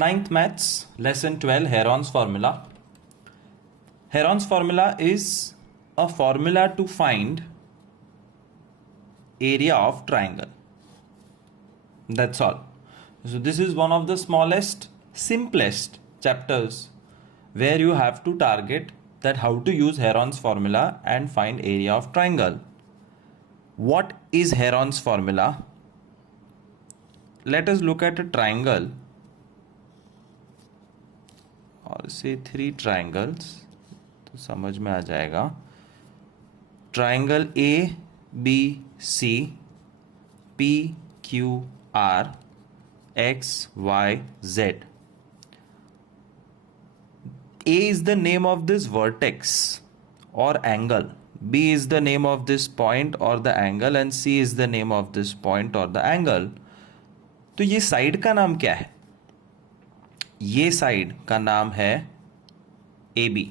Ninth Maths, Lesson 12, Heron's Formula. Heron's formula is a formula to find area of triangle. That's all. So this is one of the smallest, simplest chapters where you have to target that how to use Heron's formula and find area of triangle. What is Heron's formula? Let us look at a triangle, और से 3 triangles, तो समझ में आ जाएगा. Triangle A B C P Q R X Y Z. A is the name of this vertex or angle, B is the name of this point or the angle, and C is the name of this point or the angle. तो ये side का नाम क्या है? ये side का नाम है AB,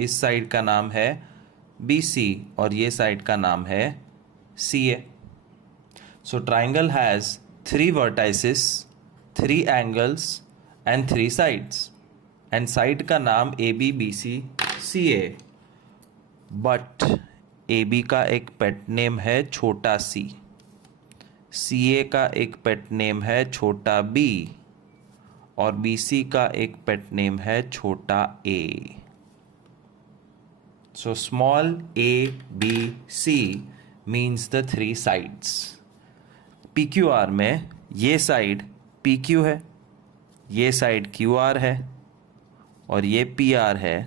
इस साइड का नाम है BC और ये साइड का नाम है CA. So triangle has 3 vertices, 3 angles and 3 sides. And side का नाम A B B C C A. But A B का एक पेट नेम है छोटा सी, सी ए का एक पेट नेम है छोटा बी और बी सी का एक पेट नेम है छोटा A. So small A B C means the 3 sides. P Q R में ये साइड पी क्यू है, ये साइड क्यू आर है और ये पी आर है.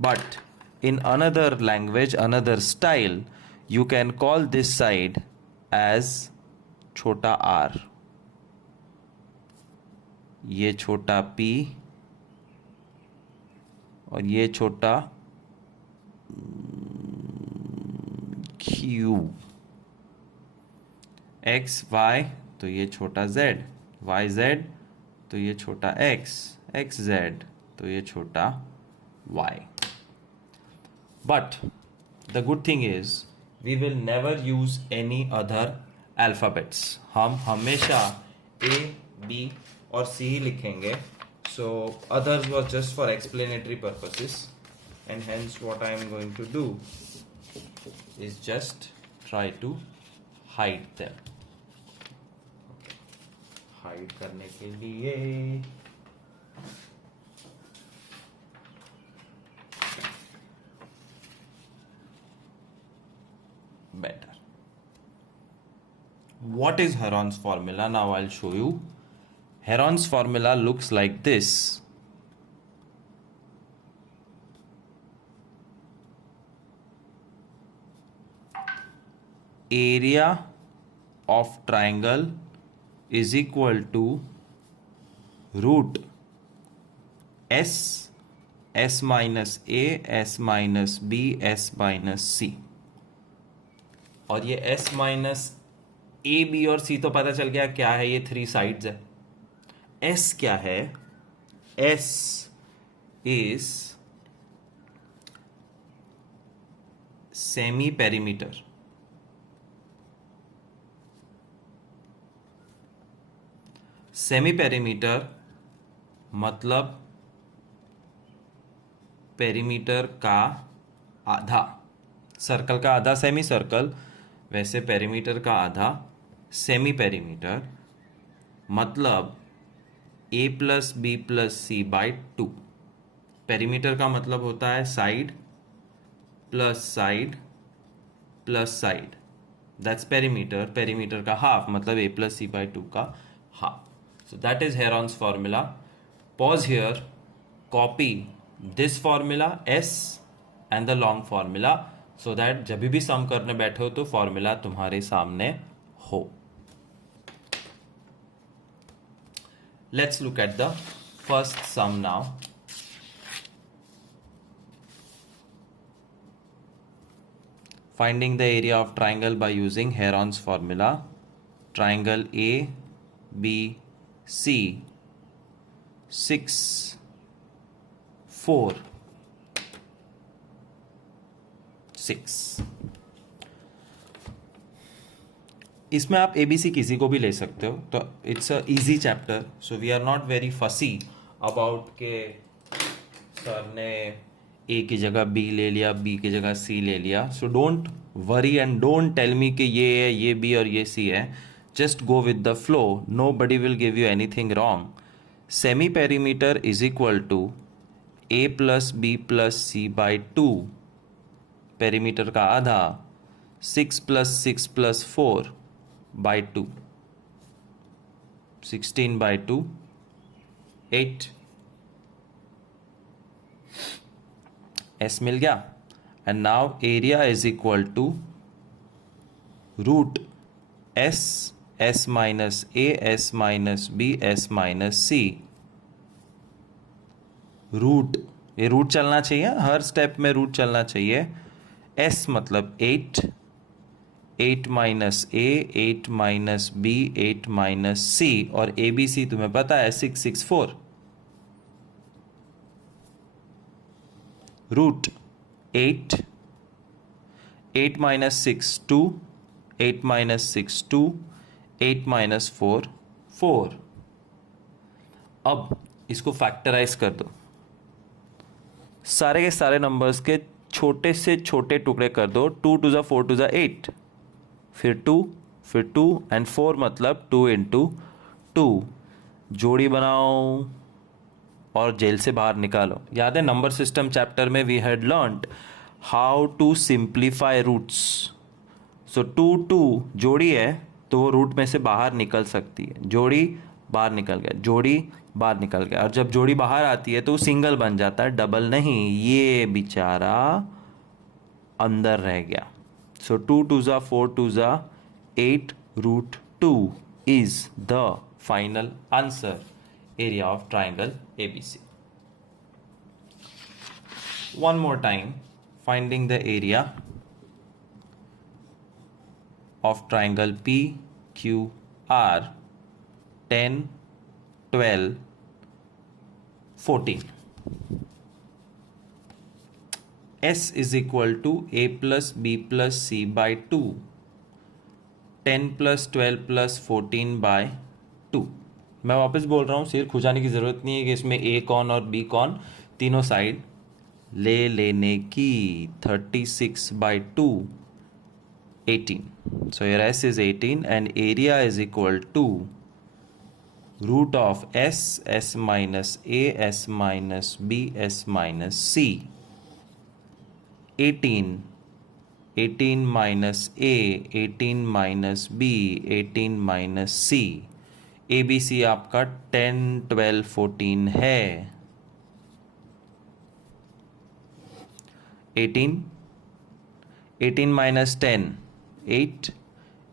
But in another language, another style, you can call this side as छोटा R. ये छोटा पी और ये छोटा क्यू. एक्स वाई तो ये छोटा जेड, वाई जेड तो ये छोटा एक्स, एक्स जेड तो ये छोटा y. But the good thing is we will never use any other alphabets. हम हमेशा A, B और C ही लिखेंगे. So others was just for explanatory purposes, and hence what I am going to do is just try to hide them. Hide करने के लिए better. What is Heron's formula? Now I'll show you. Heron's formula looks like this. Area of triangle is equal to root S, S minus A, S minus B, S minus C. और ये S minus A B और C तो पता चल गया क्या है. ये 3 साइड्स है. S क्या है? S is semi perimeter. Semi perimeter मतलब पेरीमीटर का आधा. सर्कल का आधा सेमी सर्कल, वैसे पेरीमीटर का आधा सेमी पेरीमीटर. मतलब a plus B plus C by 2. Perimeter का मतलब होता है side plus side plus side. That's perimeter. Perimeter का हाफ मतलब a प्लस सी बाई 2 का half. So that is Heron's formula. Pause here, copy this formula S and the long formula, so that जब भी सम करने बैठे हो तो formula तुम्हारे सामने हो. Let's look at the first sum now. Finding the area of triangle by using Heron's formula. Triangle A B C 6 4 6. इसमें आप ABC किसी को भी ले सकते हो, तो it's a easy chapter, so we are not very fussy about के सर ने A की जगह B ले लिया, B की जगह C ले लिया. So don't worry and don't tell me कि ये है, ये B और ये C है. Just go with the flow, nobody will give you anything wrong. Semi perimeter is equal to A plus B plus C by 2, perimeter का आधा 6 plus 6 plus 4 by 2, 16 by 2 8. S मिल गया. And now area is equal to root S minus A, S minus B, S minus C. Root, ये root चलना चाहिए, हर step में root चलना चाहिए. S मतलब 8, 8 minus A, 8 minus B, 8 minus C, और ABC तुम्हें पता है 6 6 4. Root 8, 8 minus 6 2, 8 minus 6 2, 8 minus 4 4. अब इसको फैक्टराइज कर दो, सारे के सारे नंबर्स के छोटे से छोटे टुकड़े कर दो. 2 टू ज़ा 4 टू ज़ा 8, फिर 2, फिर 2 एंड 4 मतलब 2 इंटू 2. जोड़ी बनाओ और जेल से बाहर निकालो. याद है नंबर सिस्टम चैप्टर में we had learned how to simplify roots. So 2 2 जोड़ी है तो वो रूट में से बाहर निकल सकती है. जोड़ी बाहर निकल गया, जोड़ी बाहर निकल गया, और जब जोड़ी बाहर आती है तो सिंगल बन जाता है, डबल नहीं. ये बेचारा अंदर रह गया. सो 2 टू ज़ा 4 टू ज़ा 8 root 2 is the final answer. Area of triangle ABC. One more time, finding the area of triangle PQR 10 12 14. S is equal to A plus B plus C by 2, 10 plus 12 plus 14 by 2. मैं वापस बोल रहा हूँ, सिर खुजाने की ज़रूरत नहीं है कि इसमें A कौन और B कौन, तीनों साइड ले लेने की. 36 by 2 18. So your S is 18 and area is equal to root of S, S minus A, S minus B, S minus C. 18, 18 minus A, 18 minus B, 18 minus C. ABC आपका 10 12 14 है. 18, 18 minus 10 8,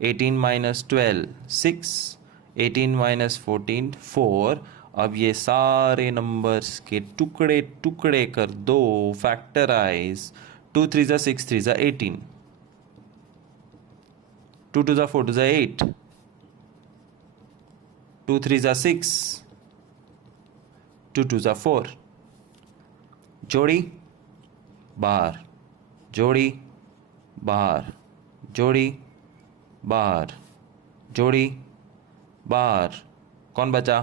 18 minus 12 6, 18 minus 14 4. अब ये सारे numbers के टुकड़े टुकड़े कर दो, फैक्टराइज. 2 3 ज़ा 6 3 ज़ा 18, 2 2 ज़ा 4 2 ज़ा 8, 2 3 ज़ा 6, 2 2 ज़ा 4. जोड़ी बाहर, जोड़ी बाहर, जोड़ी बाहर, जोड़ी बाहर. कौन बचा?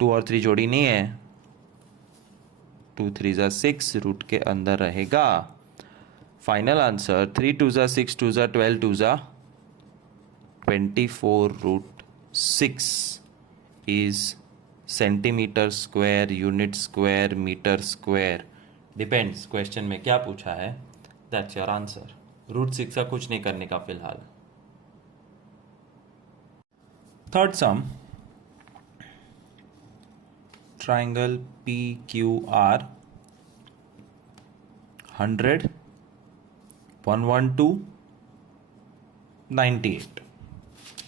2 और 3 जोड़ी नहीं है. 2 3 ज़ा 6 रूट के अंदर रहेगा. फाइनल आंसर 3 2 ज़ा 6 2 ज़ा 12 2 ज़ा 24 root 6 is centimetre square, unit square, metre square. Depends question में क्या पूछा है. That's your answer. रूट 6 का कुछ नहीं करने का फिलहाल. Third some, triangle PQR 100 112 98.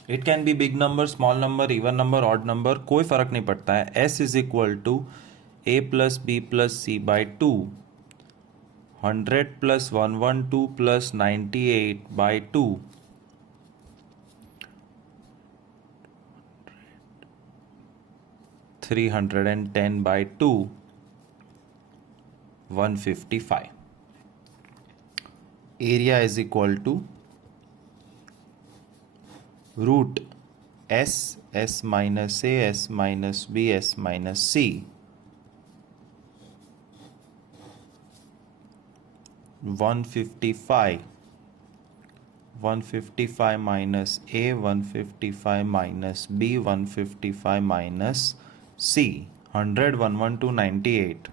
It can be big number, small number, even number, odd number, कोई फर्क नहीं पड़ता है. S is equal to A plus B plus C by 2, 100 plus 112 plus 98 by 2, 310 by 2, 155. Area is equal to root S, S minus A, S minus B, S minus C, 155, 155 minus A, 155 minus B, 155 minus C, 100, 112, 98.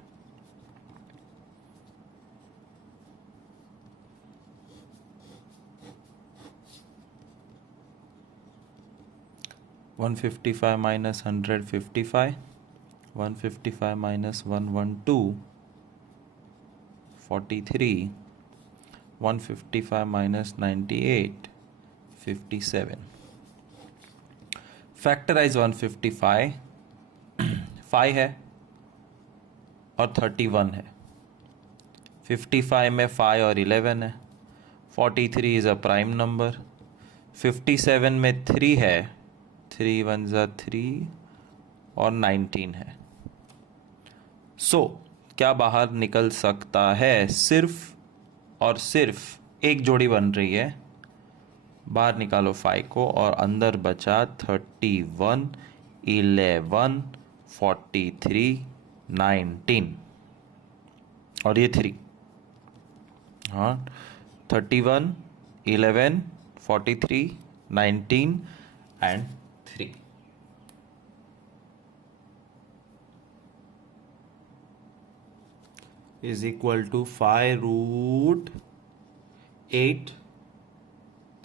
155 minus 155, 155 minus 112, 43, 155 minus 98, 57. Factorise 155, 5 है और 31 है, 55 में 5 और 11 है, 43 is a prime number, 57 में 3 है, 3 1 ज़ा 3 और 19 है. सो क्या बाहर निकल सकता है? सिर्फ और सिर्फ एक जोड़ी बन रही है. बाहर निकालो 5 को और अंदर बचा 31, 11, 43, 19 और ये 3. हाँ, 31, 11, 43, 19 and 3. is equal to 5 root 8,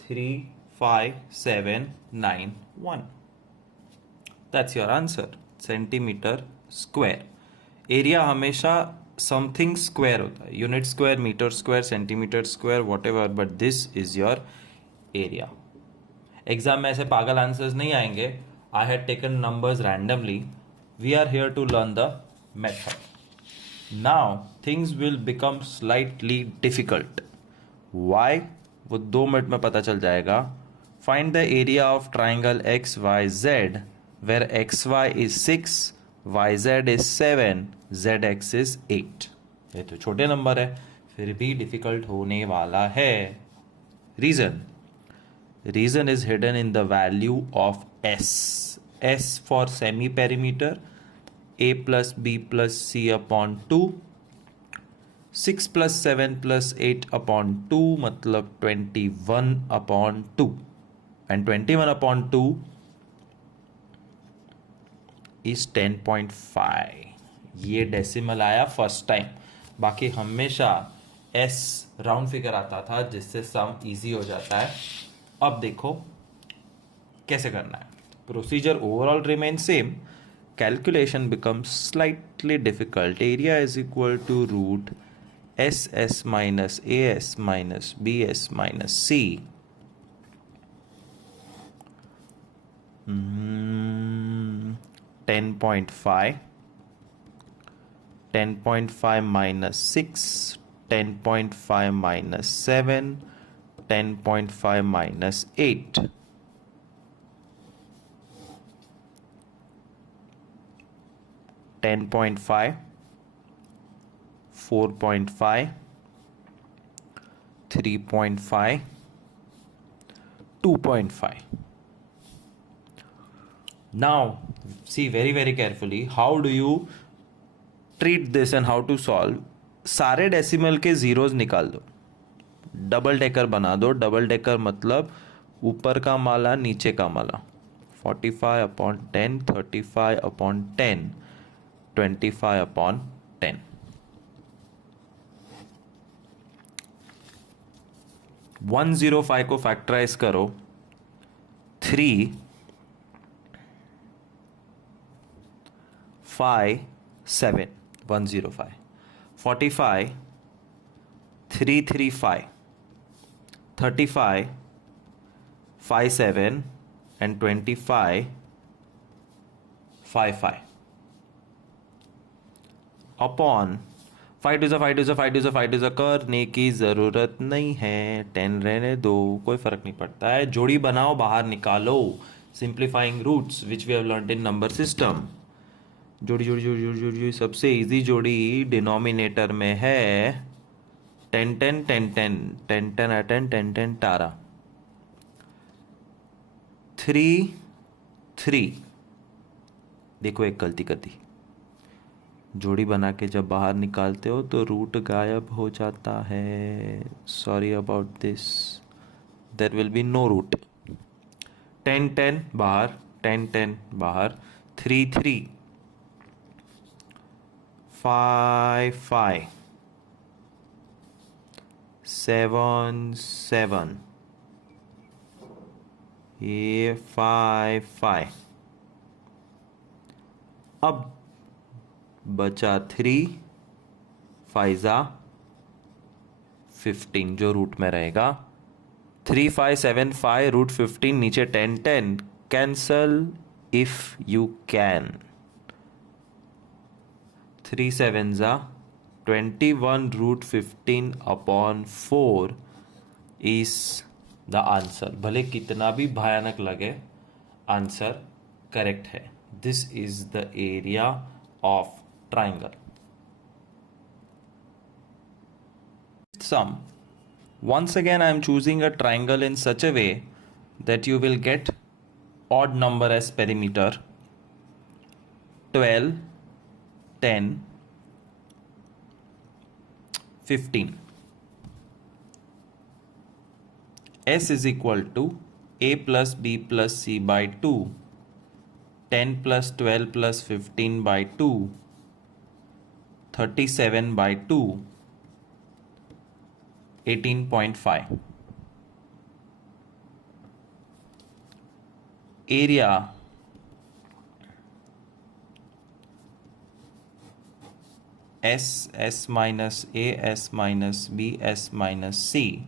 3, 5, 7, 9, 1. That's your answer. Centimetre square. Area हमेशा समथिंग स्क्वायर होता है, unit square, metre square, centimetre square, whatever, but this is your area. Exam में ऐसे पागल आंसर्स नहीं आएंगे. I had taken numbers randomly. We are here to learn the method. Now things will become slightly difficult. Why? वो 2 minute में पता चल जाएगा. Find the area of triangle XYZ where XY is 6, YZ is 7, ZX is 8. ये तो छोटे number है, फिर भी डिफिकल्ट होने वाला है. Reason is hidden in the value of S. S for semi perimeter, A plus B plus C upon 2, 6 plus 7 plus 8 upon 2 मतलब 21 upon 2, and 21 upon 2 is 10.5. ये डेसिमल आया फर्स्ट टाइम. बाकी हमेशा S राउंड फिगर आता था जिससे सम easy हो जाता है. अब देखो कैसे करना है. Procedure overall remain same. Calculation becomes slightly difficult. Area is equal to root SS minus AS minus BS minus C. 10.5. 10.5 minus 6. 10.5 minus 7. 10.5 minus 8. 10.5, 4.5, 3.5, 2.5. Now, see very carefully how do you treat this and how to solve. सारे decimal के zeros निकाल दो, double decker बना दो. Double decker मतलब ऊपर का माला नीचे का माला. 45 upon 10, 35 upon 10, 25 upon 10. 105 को फैक्टराइज करो. 3, 5, 7, 105. 45, 335, 35, 57 and 25, 55. अपॉन 5 टू ज़ा करने की ज़रूरत नहीं है. 10 रहने दो, कोई फ़र्क नहीं पड़ता है. जोड़ी बनाओ, बाहर निकालो. Simplifying roots which we have learned in number system. जोड़ी सबसे इजी जोड़ी डिनोमिनेटर में है 10 10 10 10 10 10 10 10 10 12. 3 3। देखो एक गलती कर दी, जोड़ी बना के जब बाहर निकालते हो तो रूट गायब हो जाता है। Sorry about this, there will be no root. 10 10 बाहर, 10 10 बाहर, 3 3, 5 5, 7 7, ये 5 5। अब बचा 3 5 15 जो रूट में रहेगा। 3 5 7 5 रूट 15, नीचे 10 10, cancel if you can. 3 7 21 root 15 upon 4 is the answer. भले कितना भी भयानक लगे, आंसर करेक्ट है। This is the area of triangle. Sum. Once again I am choosing a triangle in such a way that you will get odd number as perimeter. 12 10 15. S is equal to a plus b plus c by 2, 10 plus 12 plus 15 by 2, 37 by 2, 18.5. Area S S minus A S minus B S minus C,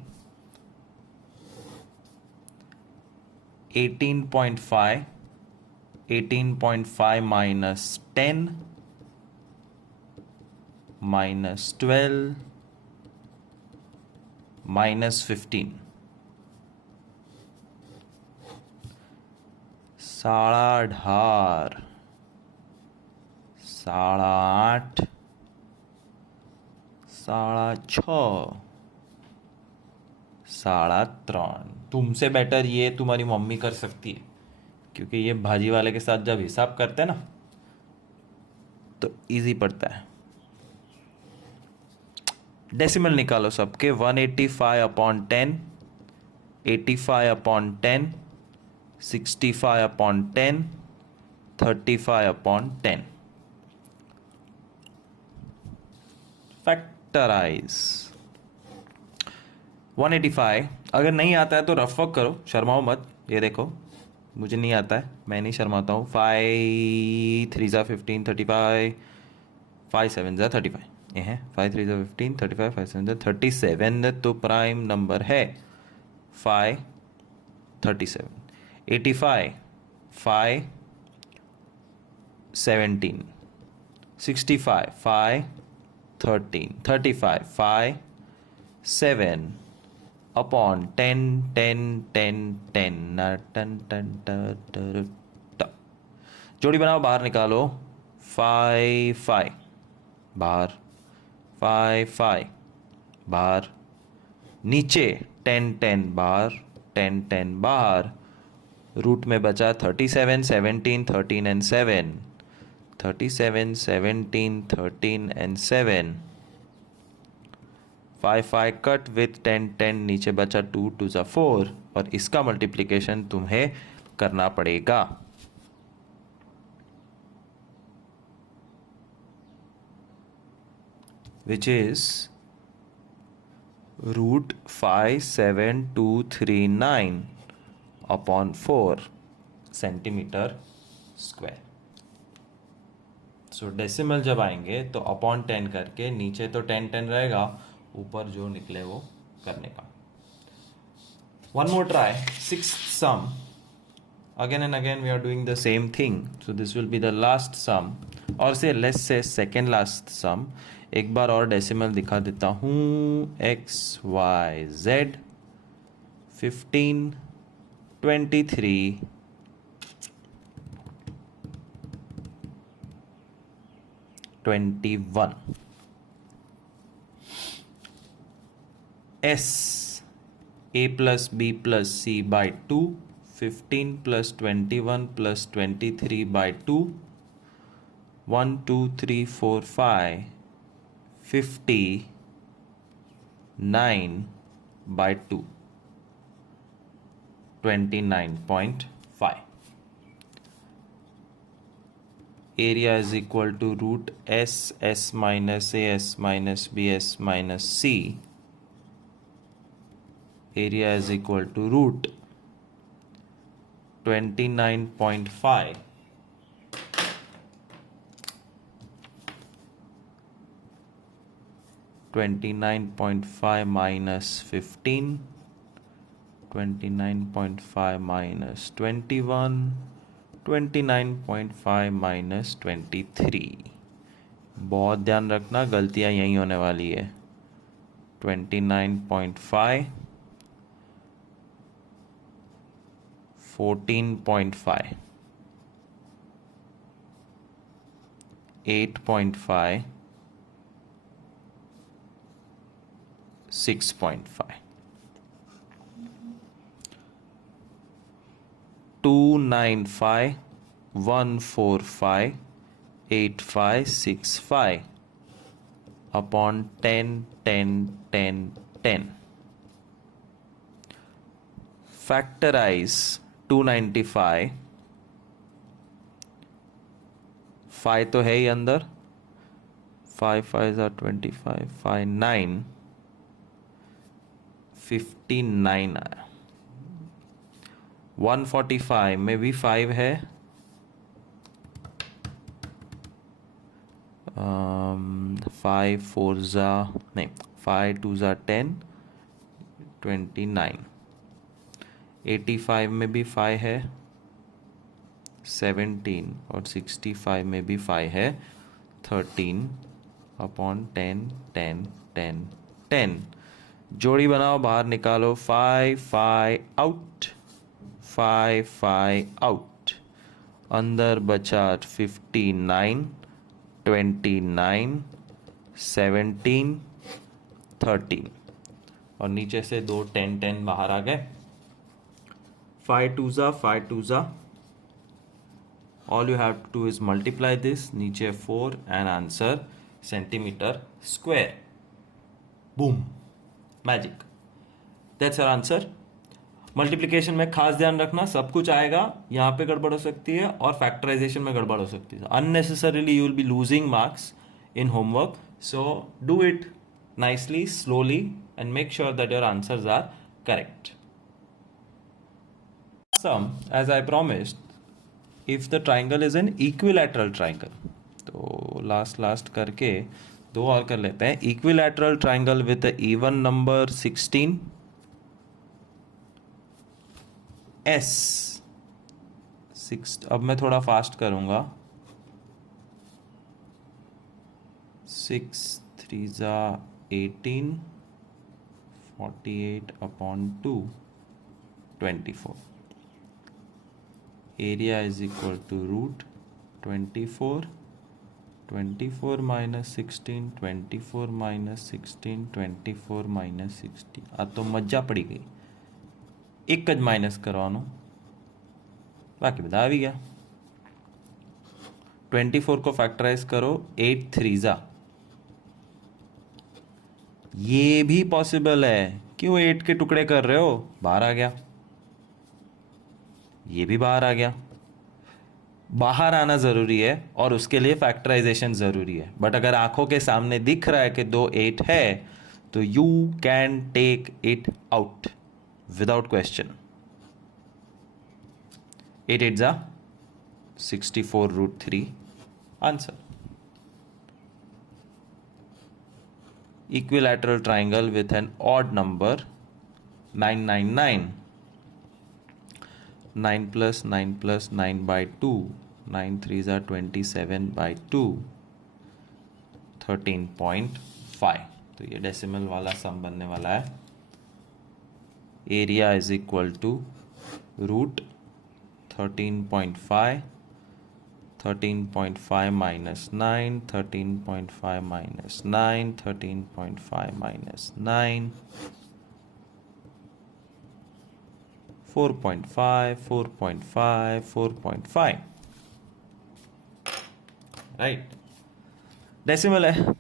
18.5, 18.5 minus 10 minus 12 minus 15, 18.5, 8.5, 6.5, 3.5। तुमसे better ये तुम्हारी mummy कर सकती है, क्योंकि ये भाजी वाले के साथ जब हिसाब करते हैं ना तो इजी पड़ता है। डेसिमल निकालो सबके। 185 upon 10, 85 upon 10, 65 upon 10, 35 upon 10। Factorise 185। अगर नहीं आता है तो रफ वर्क करो, शर्माओ मत। ये देखो मुझे नहीं आता है, मैं नहीं शर्माता हूँ। 5 3 15, 35, 5 7 35, ये है 5 3 15, 35, 5 7 37 तो प्राइम नंबर है 5 37। 85 5 17, 65 5 13, 35 5 7 अपॉन 10 10 10 10 टन टन ट। जोड़ी बनाओ, बाहर निकालो। 5 5 बाहर, 5 5 बाहर, नीचे 10 10 बाहर, 10 10 बाहर। रूट में बचा 37 17 13 एंड 7, 37 17 13 एंड 7। 5 5 कट विथ 10 10, नीचे बचा 2 2 4, और इसका मल्टीप्लिकेशन तुम्हें करना पड़ेगा। which is root 57239 upon 4 centimetre square. So decimal जब आएंगे तो अपॉन 10 करके, नीचे तो 10 10 रहेगा, ऊपर जो निकले वो करने का। One more try, sixth sum. Again and again we are doing the same thing. So this will be the last sum, or say let's say second last sum. एक बार और डेसिमल दिखा देता हूँ। x y z 15 23 21। S a plus b plus c by 2 15 plus 21 plus 23 by 2. 1 2 3 4 5 59 by 2. 29.5. Area is equal to root s minus a, s minus b, s minus c. Area is equal to root 29.5 29.5 minus 15, 29.5 minus 21, 29.5 minus 23. बहुत ध्यान रखना, गलतियाँ यहीं होने वाली है. 29.5, 14.5, 8.5, 6.5. 295 145 8565 upon 10 10 10 10. Factorize 295. 5 तो है ही अंदर, 5 5 are 25, 5 9 59 आया. 145 में भी 5 है, 5 4 ज़ा नहीं, 5 2 ज़ा 10, 29. 85 में भी 5 है, 17, और 65 में भी 5 है, 13 अपॉन 10 10 10 10. जोड़ी बनाओ, बाहर निकालो. 5 5 आउट, 5 5 आउट. अंदर बचा 59, 29, 17, 13, और नीचे से दो 10 10 बाहर आ गए. 5 2 ज़ा 5 2 ज़ा. All you have to do is multiply this. नीचे 4 and answer centimeter square. Boom. Magic. That's your answer. Multiplication में खास ध्यान रखना, सब कुछ आएगा, यहाँ पे गड़बड़ हो सकती है और फैक्टराइजेशन में गड़बड़ हो सकती है. Unnecessarily you will be losing marks in homework. So do it nicely, slowly, and make sure that your answers are correct. Sum, as I promised, if the triangle is an equilateral triangle, तो last करके दो और कर लेते हैं. Equilateral triangle with even number 16, S 6. अब मैं थोड़ा फास्ट करूंगा. 6 3 ज़ा 18, 48 upon 2, 24. Area is equal to root 24, 24 minus 16, 24 minus 16, 24 minus 16. अब तो मज्जा पड़ी गई. एक कज माइनस करवानो, बाकी बता भी गया. 24 को फैक्टराइज करो, 8 3 ज़ा. ये भी पॉसिबल है. क्यों 8 के टुकड़े कर रहे हो? बाहर आ गया. ये भी बाहर आ गया. बाहर आना ज़रूरी है और उसके लिए फैक्टराइजेशन ज़रूरी है. बट अगर आंखों के सामने दिख रहा है कि 2 8 है, तो you can take it out without question. 8 8 ज़ा 64 root 3. Answer. Equilateral triangle with an odd number 999. 9 plus 9 plus 9 by 2. 9 3s are 27 by 2. 13.5. तो ये डेसिमल वाला सम बनने वाला है. Area is equal to root 13.5. 13.5 minus 9, 13.5 minus 9, 13.5 minus 9, 4.5, 4.5, 4.5, right. Decimal है,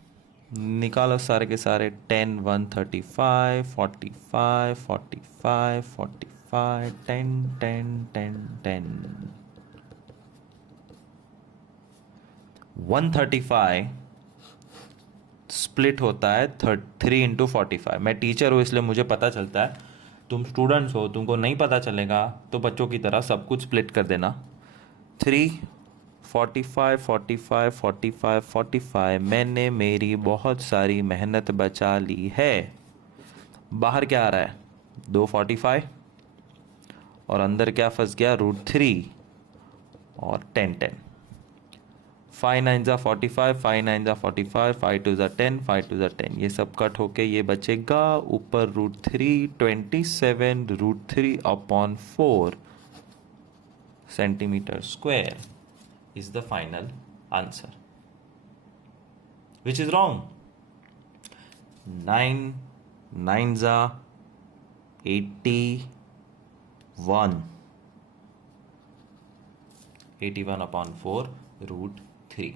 निकालो सारे के सारे। 10, 135, 45, 45, 45, 10, 10, 10, 10। 135 स्प्लिट होता है 3 इंटू 45। मैं टीचर हूँ इसलिए मुझे पता चलता है, तुम स्टूडेंट्स हो, तुमको नहीं पता चलेगा, तो बच्चों की तरह सब कुछ स्प्लिट कर देना। 3, 45, 45, 45, 45। मैंने मेरी बहुत सारी मेहनत बचा ली है। बाहर क्या आ रहा है? 245 और अंदर क्या फंस गया? √3 और 10, 10। 5 9 जा 45, 5 9 जा 45, 5 2 जा 10, 5 2 जा 10। ये सब कट होके ये बचेगा ऊपर √3, 27 √3 upon 4 centimetre square is the final answer, which is wrong. 9 9 za 81, 81 upon 4 √3।